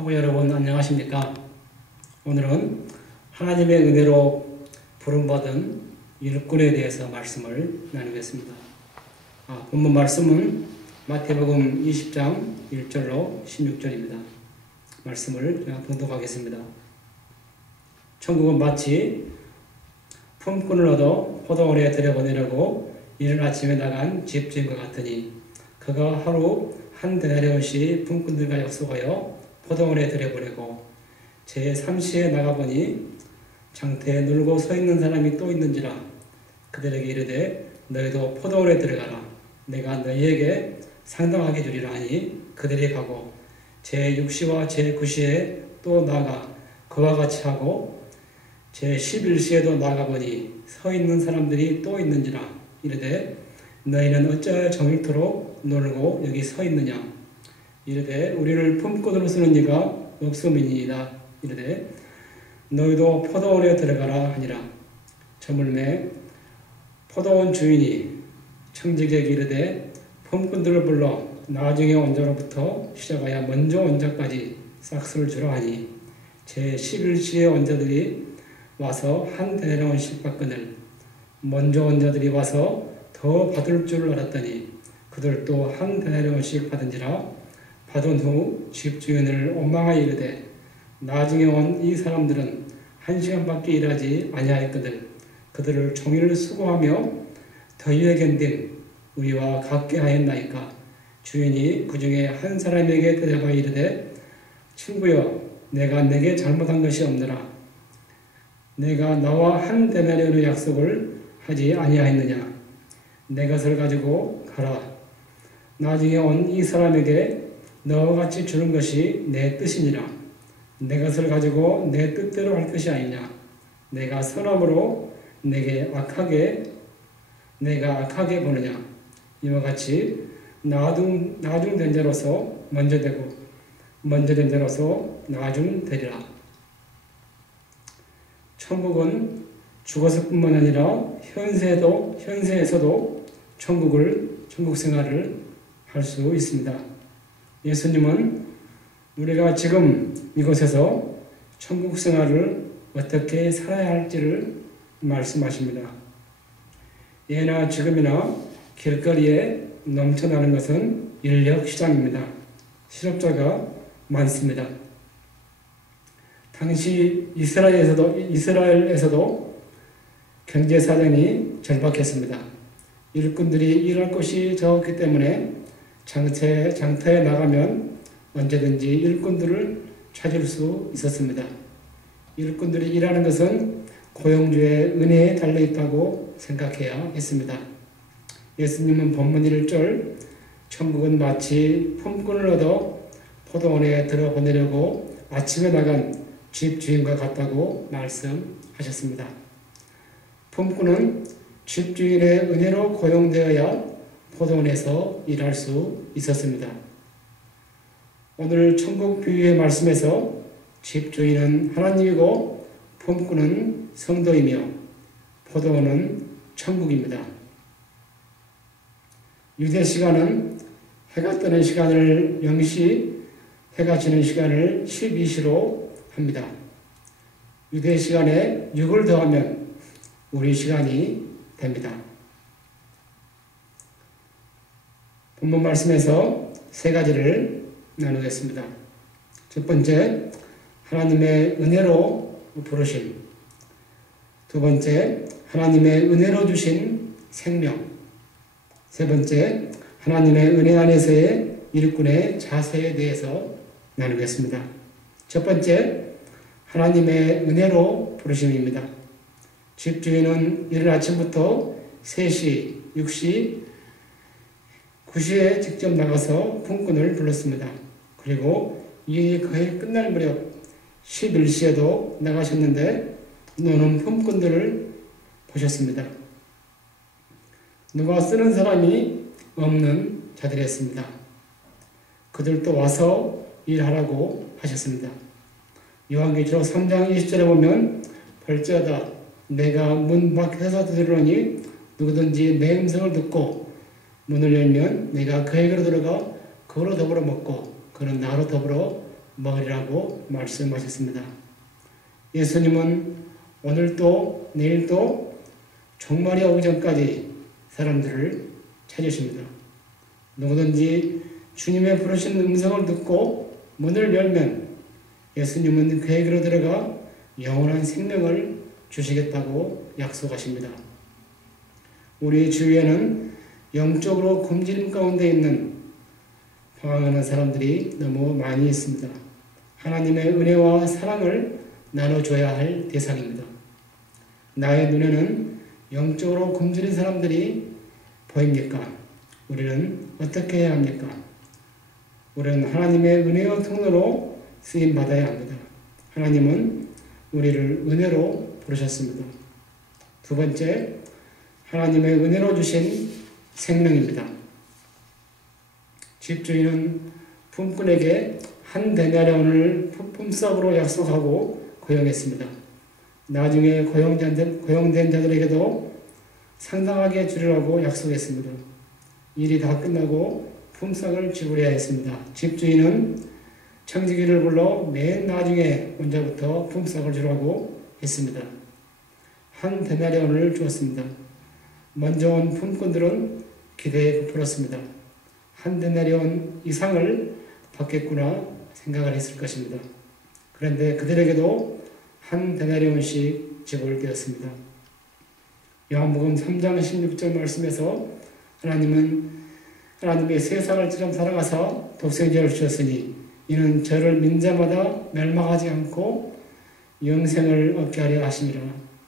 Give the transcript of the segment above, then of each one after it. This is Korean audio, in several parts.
하고 여러분 안녕하십니까? 오늘은 하나님의 은혜로 부름받은 일꾼에 대해서 말씀을 나누겠습니다. 본문 말씀은 마태복음 20장 1절로 16절입니다. 말씀을 봉독하겠습니다. 천국은 마치 품꾼을 얻어 포도원에 들여보내려고 이른 아침에 나간 집주인과 같으니 그가 하루 한 데나리온씩 품꾼들과 약속하여 포도원에 들여보내고 제3시에 나가보니 장터에 놀고 서 있는 사람이 또 있는지라 그들에게 이르되 너희도 포도원에 들어가라 내가 너희에게 상당하게 주리라 하니 그들이 가고 제6시와 제9시에 또 나가 그와 같이 하고 제11시에도 나가보니 서 있는 사람들이 또 있는지라 이르되 너희는 어찌하여 종일토록 놀고 여기 서 있느냐 이르되 우리를 품꾼으로 쓰는 이가 없음이니이다 이르되 너희도 포도원에 들어가라 하니라. 저물매 포도원 주인이 청지기에게 이르되 품꾼들을 불러 나중에 온 자로부터 시작하여 먼저 온 자까지 싹스를 주라 하니 제11시에 온 자들이 와서 한 데나리온씩 받거늘 먼저 온 자들이 와서 더 받을 줄 알았더니 그들도 한 데나리온씩 받은지라. 받은 후 집주인을 원망하여 이르되 나중에 온 이 사람들은 1시간밖에 일하지 아니하였거늘 그들을 종일 수고하며 더위에 견딘 우리와 같게 하였나이까. 주인이 그 중에 한 사람에게 대답하여 이르되 친구여 내가 내게 잘못한 것이 없느라 내가 나와 한 데나리온의 약속을 하지 아니하였느냐. 내 것을 가지고 가라. 나중에 온 이 사람에게 너와 같이 주는 것이 내 뜻이니라. 내 것을 가지고 내 뜻대로 할 것이 아니냐. 내가 선함으로 내가 악하게 보느냐. 이와 같이 나중된 자로서 먼저 되고 먼저 된 자로서 나중되리라. 천국은 죽었을 뿐만 아니라 현세에서도 천국 생활을 할 수 있습니다. 예수님은 우리가 지금 이곳에서 천국 생활을 어떻게 살아야 할지를 말씀하십니다. 예나 지금이나 길거리에 넘쳐나는 것은 인력 시장입니다. 실업자가 많습니다. 당시 이스라엘에서도 경제 사정이 절박했습니다. 일꾼들이 일할 곳이 적었기 때문에 장터에 나가면 언제든지 일꾼들을 찾을 수 있었습니다. 일꾼들이 일하는 것은 고용주의 은혜에 달려있다고 생각해야 했습니다. 예수님은 본문 1절 천국은 마치 품꾼을 얻어 포도원에 들어보내려고 아침에 나간 집주인과 같다고 말씀하셨습니다. 품꾼은 집주인의 은혜로 고용되어야 포도원에서 일할 수 있었습니다. 오늘 천국 비유의 말씀에서 집주인은 하나님이고 품꾼은 성도이며 포도원은 천국입니다. 유대 시간은 해가 뜨는 시간을 0시, 해가 지는 시간을 12시로 합니다. 유대 시간에 6을 더하면 우리 시간이 됩니다. 본문 말씀에서 세 가지를 나누겠습니다. 첫 번째, 하나님의 은혜로 부르심. 두 번째, 하나님의 은혜로 주신 생명. 세 번째, 하나님의 은혜 안에서의 일꾼의 자세에 대해서 나누겠습니다. 첫 번째, 하나님의 은혜로 부르심입니다. 집주인은 이른 아침부터 3시, 6시, 9시에 직접 나가서 품꾼을 불렀습니다. 그리고 일이 거의 끝날 무렵 11시에도 나가셨는데 노는 품꾼들을 보셨습니다. 누가 쓰는 사람이 없는 자들이었습니다. 그들도 와서 일하라고 하셨습니다. 요한계시록 3장 20절에 보면 벌저다 내가 문 밖에서 들으니 누구든지 내 음성을 듣고 문을 열면 내가 그에게로 들어가 그로 더불어 먹고 그는 나로 더불어 먹으리라고 말씀하셨습니다. 예수님은 오늘도 내일도 종말이 오기 전까지 사람들을 찾으십니다. 누구든지 주님의 부르신 음성을 듣고 문을 열면 예수님은 그에게로 들어가 영원한 생명을 주시겠다고 약속하십니다. 우리 주위에는 영적으로 굶주림 가운데 있는 방황하는 사람들이 너무 많이 있습니다. 하나님의 은혜와 사랑을 나눠줘야 할 대상입니다. 나의 눈에는 영적으로 굶주린 사람들이 보입니까? 우리는 어떻게 해야 합니까? 우리는 하나님의 은혜의 통로로 쓰임받아야 합니다. 하나님은 우리를 은혜로 부르셨습니다. 두 번째, 하나님의 은혜로 주신 생명입니다. 집주인은 품꾼에게 한 데나리온을 품삯으로 약속하고 고용했습니다. 나중에 고용된 자들에게도 상당하게 주리라고 약속했습니다. 일이 다 끝나고 품삯을 지불해야 했습니다. 집주인은 청지기를 불러 맨 나중에 혼자부터 품삯을 주라고 했습니다. 한 데나리온을 주었습니다. 먼저 온 품꾼들은 기대에 부풀었습니다. 한 데나리온 이상을 받겠구나 생각을 했을 것입니다. 그런데 그들에게도 한 데나리온씩 지불되었습니다. 요한복음 3장 16절 말씀에서 하나님의 세상을 처럼 사랑하사 독생자를 주셨으니 이는 저를 믿는 자마다 멸망하지 않고 영생을 얻게 하려 하심이라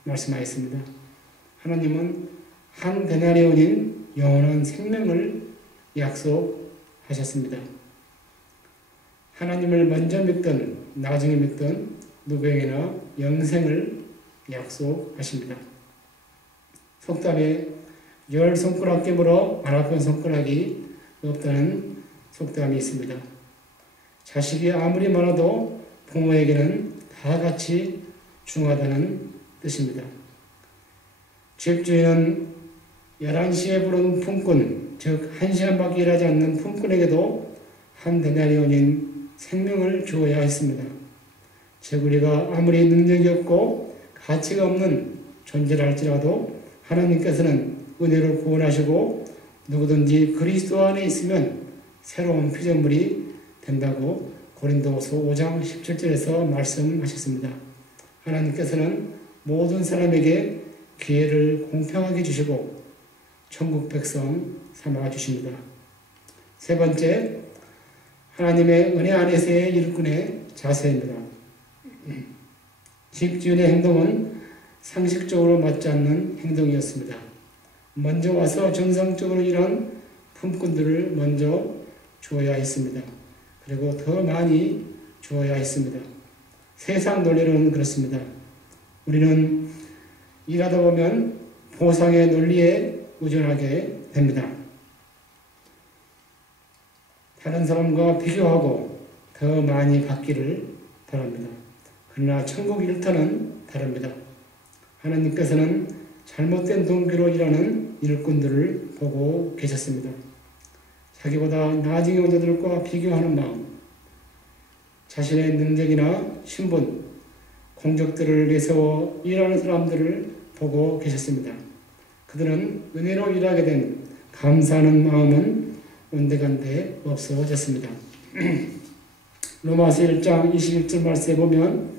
말씀하였습니다. 하나님은 한 데나리온인 영원한 생명을 약속하셨습니다. 하나님을 먼저 믿든 나중에 믿든 누구에게나 영생을 약속하십니다. 속담에 10손가락 깨물어 안 아픈 손가락이 없다는 속담이 있습니다. 자식이 아무리 많아도 부모에게는 다 같이 중요하다는 뜻입니다. 집주인은 11시에 부른 품꾼, 즉 1시간밖에 일하지 않는 품꾼에게도 한 데나리온인 생명을 주어야 했습니다. 즉 우리가 아무리 능력이 없고 가치가 없는 존재라 할지라도 하나님께서는 은혜로 구원하시고 누구든지 그리스도 안에 있으면 새로운 피조물이 된다고 고린도후서 5장 17절에서 말씀하셨습니다. 하나님께서는 모든 사람에게 기회를 공평하게 주시고 천국 백성 삼아 주십니다. 세 번째, 하나님의 은혜 안에서의 일꾼의 자세입니다. 집주인의 행동은 상식적으로 맞지 않는 행동이었습니다. 먼저 와서 정상적으로 일한 품꾼들을 먼저 주어야 했습니다. 그리고 더 많이 주어야 했습니다. 세상 논리로는 그렇습니다. 우리는 일하다 보면 보상의 논리에 의존하게 됩니다. 다른 사람과 비교하고 더 많이 받기를 바랍니다. 그러나 천국 일터는 다릅니다. 하나님께서는 잘못된 동기로 일하는 일꾼들을 보고 계셨습니다. 자기보다 나중에 온 자들과 비교하는 마음, 자신의 능력이나 신분, 공적들을 내세워 일하는 사람들을 보고 계셨습니다. 그들은 은혜로 일하게 된 감사하는 마음은 온데간데 없어졌습니다. 로마서 1장 21절 말씀에 보면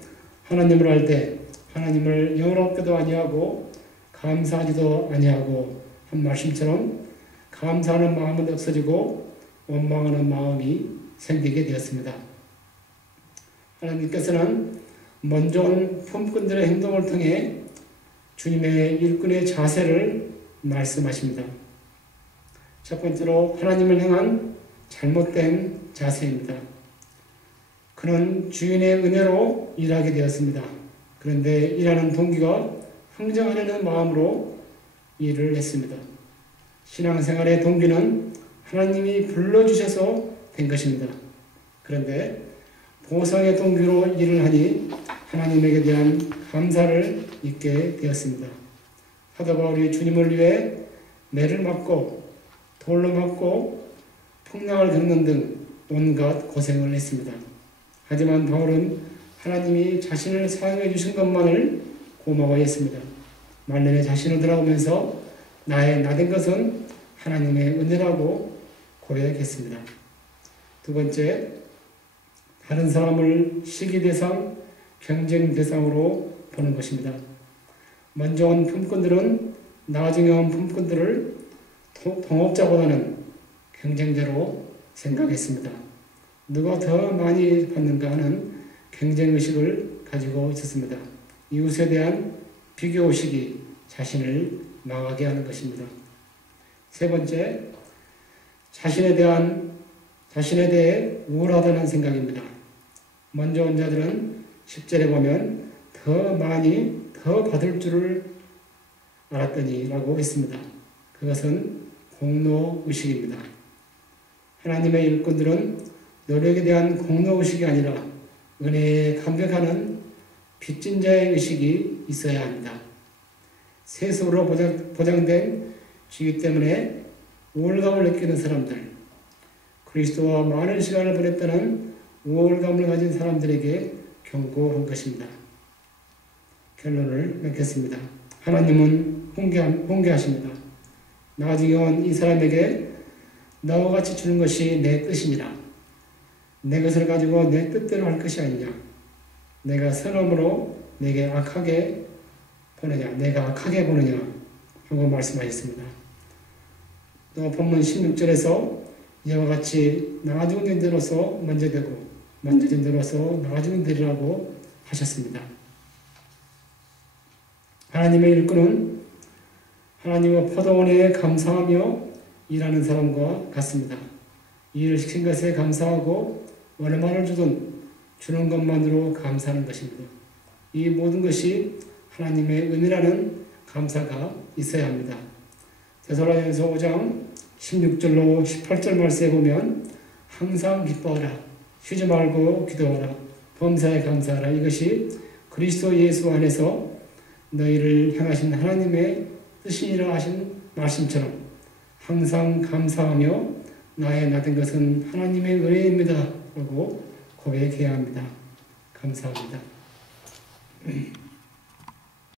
하나님을 알 때 하나님을 영원롭게도 아니하고 감사하지도 아니하고 한 말씀처럼 감사하는 마음은 없어지고 원망하는 마음이 생기게 되었습니다. 하나님께서는 먼저 온 품꾼들의 행동을 통해 주님의 일꾼의 자세를 말씀하십니다. 첫 번째로 하나님을 향한 잘못된 자세입니다. 그는 주인의 은혜로 일하게 되었습니다. 그런데 일하는 동기가 흥정하려는 마음으로 일을 했습니다. 신앙생활의 동기는 하나님이 불러주셔서 된 것입니다. 그런데 보상의 동기로 일을 하니 하나님에게 대한 감사를 잊게 되었습니다. 사도 바울이 주님을 위해 매를 맞고 돌로 맞고 풍랑을 겪는 등 온갖 고생을 했습니다. 하지만 바울은 하나님이 자신을 사용해 주신 것만을 고마워했습니다. 말년에 자신을 돌아보면서 나된 것은 하나님의 은혜라고 고백했습니다. 두 번째, 다른 사람을 시기 대상, 경쟁 대상으로 보는 것입니다. 먼저 온 품꾼들은 나중에 온 품꾼들을 동업자보다는 경쟁자로 생각했습니다. 누가 더 많이 받는가 하는 경쟁의식을 가지고 있었습니다. 이웃에 대한 비교의식이 자신을 망하게 하는 것입니다. 세 번째, 자신에 대해 우월하다는 생각입니다. 먼저 온 자들은 10절에 보면 더 많이 더 받을 줄을 알았더니 라고 했습니다. 그것은 공로의식입니다. 하나님의 일꾼들은 노력에 대한 공로의식이 아니라 은혜에 감격하는 빚진 자의 의식이 있어야 합니다. 세속으로 보장된 주의 때문에 우월감을 느끼는 사람들, 그리스도와 많은 시간을 보냈다는 우월감을 가진 사람들에게 경고한 것입니다. 결론을 맺겠습니다. 하나님은 훈계하십니다. 나중에 온 이 사람에게 너와 같이 주는 것이 내 뜻이니라. 내 것을 가지고 내 뜻대로 할 것이 아니냐. 내가 선함으로 내가 악하게 보느냐 하고 말씀하셨습니다. 또 본문 16절에서 이와 같이 나중 된자로서 먼저 되고 먼저 된자로서 나중 되리라고 하셨습니다. 하나님의 일꾼은 하나님의 포도원에 감사하며 일하는 사람과 같습니다. 이 일을 시킨 것에 감사하고 얼마를 주는 것만으로 감사하는 것입니다. 이 모든 것이 하나님의 은혜라는 감사가 있어야 합니다. 데살로니가서 5장 16절로 18절 말씀에 보면 항상 기뻐하라, 쉬지 말고 기도하라, 범사에 감사하라. 이것이 그리스도 예수 안에서 너희를 향하신 하나님의 뜻이니라 하신 말씀처럼 항상 감사하며 나의 나된 것은 하나님의 은혜입니다 라고 고백해야 합니다. 감사합니다.